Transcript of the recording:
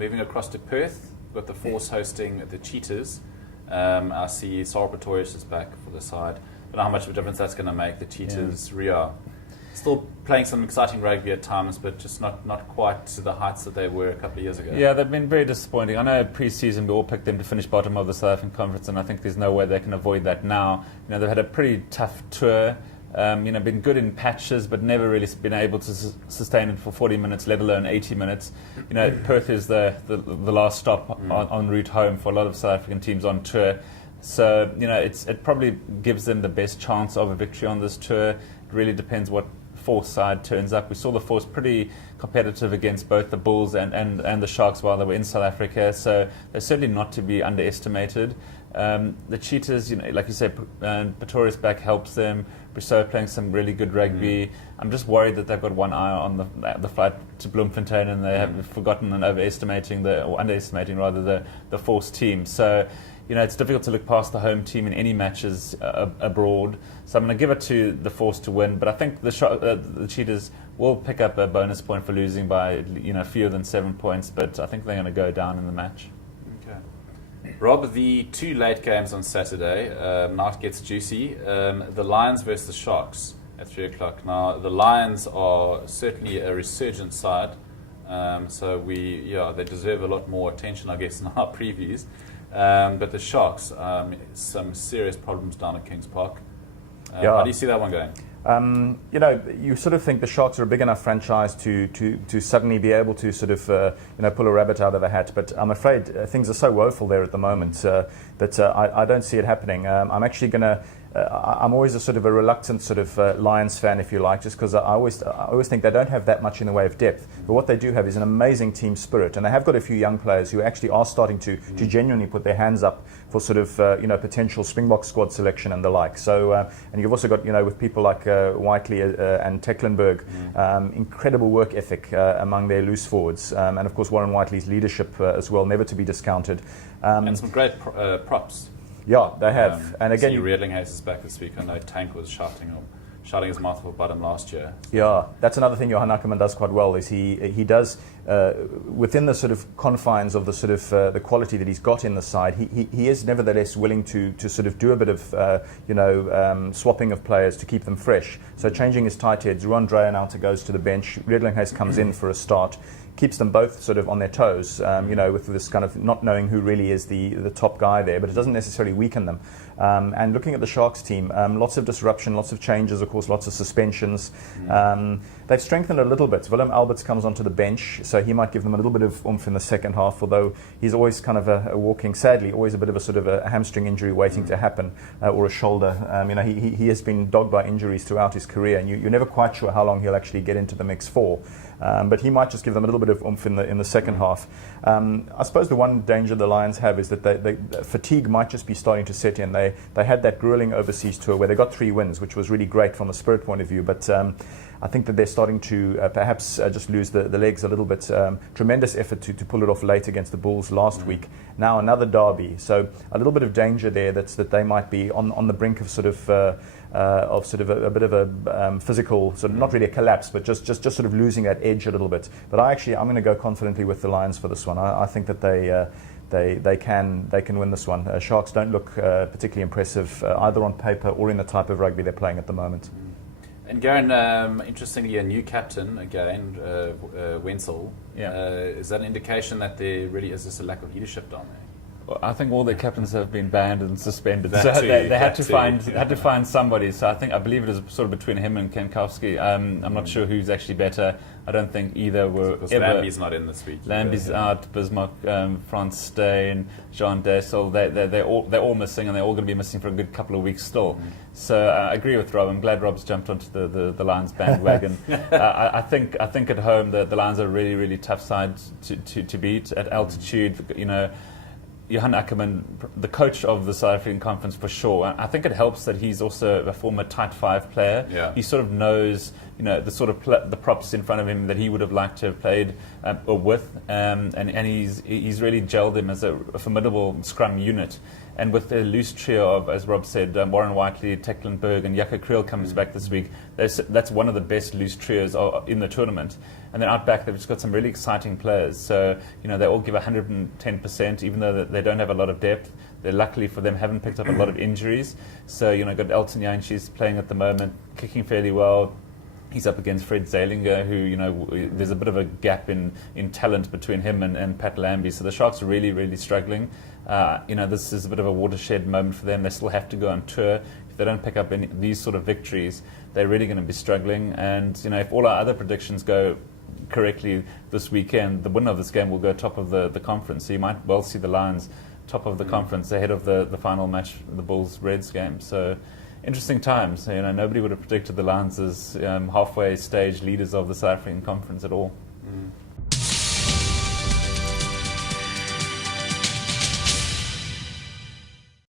moving across to Perth, with the Force hosting the Cheetahs. I see Saul Pretorius is back for the side. I don't know how much of a difference that's going to make. The Cheetahs, Ria, still playing some exciting rugby at times, but just not quite to the heights that they were a couple of years ago. Yeah, they've been very disappointing. I know pre-season we all picked them to finish bottom of the South African Conference, and I think there's no way they can avoid that now. They've had a pretty tough tour. Been good in patches, but never really been able to sustain it for 40 minutes, let alone 80 minutes. Perth is the last stop en route home for a lot of South African teams on tour. So, it probably gives them the best chance of a victory on this tour. It really depends what Force side turns up. We saw the Force pretty competitive against both the Bulls and the Sharks while they were in South Africa, so they're certainly not to be underestimated. The Cheetahs, like you said, Pretorius back helps them. Brissot playing some really good rugby. I'm just worried that they've got one eye on the flight to Bloemfontein, and they have forgotten and underestimating the Force team. So, it's difficult to look past the home team in any matches abroad. So I'm going to give it to the Force to win, but I think the Cheetahs will pick up a bonus point for losing by fewer than 7 points. But I think they're going to go down in the match. Rob, the two late games on Saturday, now it gets juicy. The Lions versus the Sharks at 3 o'clock. Now, the Lions are certainly a resurgent side, so they deserve a lot more attention, I guess, in our previews. But the Sharks, some serious problems down at Kings Park. How do you see that one going? You sort of think the Sharks are a big enough franchise to suddenly be able to sort of pull a rabbit out of a hat, but I'm afraid things are so woeful there at the moment that I don't see it happening. I'm actually going to. I'm always a sort of a reluctant sort of Lions fan, if you like, just because I always think they don't have that much in the way of depth. But what they do have is an amazing team spirit, and they have got a few young players who actually are starting to genuinely put their hands up for sort of potential Springbok squad selection and the like. So and you've also got with people like Whiteley and Tecklenburg, incredible work ethic among their loose forwards, and of course Warren Whiteley's leadership as well, never to be discounted. And some great props. Yeah, they have. And again, Redlinghuis is back this week. I know Tank was shouting his mouth off about him last year. Yeah, that's another thing Johan Ackermann does quite well, is he does, within the sort of confines of the sort of the quality that he's got in the side, he is nevertheless willing to sort of do a bit of, swapping of players to keep them fresh. So changing his tight heads, Ruan Dreyer now goes to the bench, Redlinghuis comes in for a start, keeps them both sort of on their toes, with this kind of not knowing who really is the top guy there, but it doesn't necessarily weaken them. And looking at the Sharks team, lots of disruption, lots of changes, of course, lots of suspensions. They've strengthened a little bit. Willem Alberts comes onto the bench, so he might give them a little bit of oomph in the second half, although he's always kind of always a bit of a sort of a hamstring injury waiting to happen, or a shoulder. He has been dogged by injuries throughout his career, and you're never quite sure how long he'll actually get into the mix for. But he might just give them a little bit of oomph in the second half. I suppose the one danger the Lions have is that fatigue might just be starting to set in. They had that grueling overseas tour where they got 3 wins, which was really great from a spirit point of view, but I think that they're starting to perhaps just lose the legs a little bit. Tremendous effort to pull it off late against the Bulls last week. Now another derby, so a little bit of danger there that they might be on the brink of a bit of a physical, sort of not really a collapse, but just sort of losing that edge a little bit. But I'm going to go confidently with the Lions for this one. I think that they can win this one. Sharks don't look particularly impressive either on paper or in the type of rugby they're playing at the moment. And Garen, interestingly, a new captain again, Wenzel. Yeah. Is that an indication that there really is just a lack of leadership down there? Well, I think all their captains have been banned and suspended, so they had to find somebody. So I believe it is sort of between him and Kenkowski. I'm not sure who's actually better. I don't think either were because ever. Lambie's not in this week. Lambie's out. Bismarck, Frans Steyn, Jean Dessel. They're all missing, and they're all going to be missing for a good couple of weeks still. So I agree with Rob. I'm glad Rob's jumped onto the Lions bandwagon. I think at home the Lions are a really, really tough side to beat at altitude. Johan Ackermann, the coach of the South African Conference for sure. I think it helps that he's also a former tight 5 player. Yeah. He sort of knows, the sort of the props in front of him that he would have liked to have played or with, and he's really gelled them as a formidable scrum unit. And with the loose trio of, as Rob said, Warren Whiteley, Tecklenburg, and Jaco Kriel comes back this week, that's one of the best loose trios in the tournament. And then out back, they've just got some really exciting players. So, they all give 110%, even though they don't have a lot of depth. They, luckily for them, haven't picked up a lot of injuries. So, got Elton Yancey's playing at the moment, kicking fairly well. He's up against Fred Zalinger, who, there's a bit of a gap in talent between him and Pat Lambie. So the Sharks are really, really struggling. This is a bit of a watershed moment for them. They still have to go on tour. If they don't pick up these sort of victories, they're really going to be struggling. And, if all our other predictions go correctly this weekend, the winner of this game will go top of the conference. So you might well see the Lions top of the conference ahead of the final match, the Bulls-Reds game. So interesting times. Nobody would have predicted the Lions as halfway stage leaders of the South African Conference at all. Mm.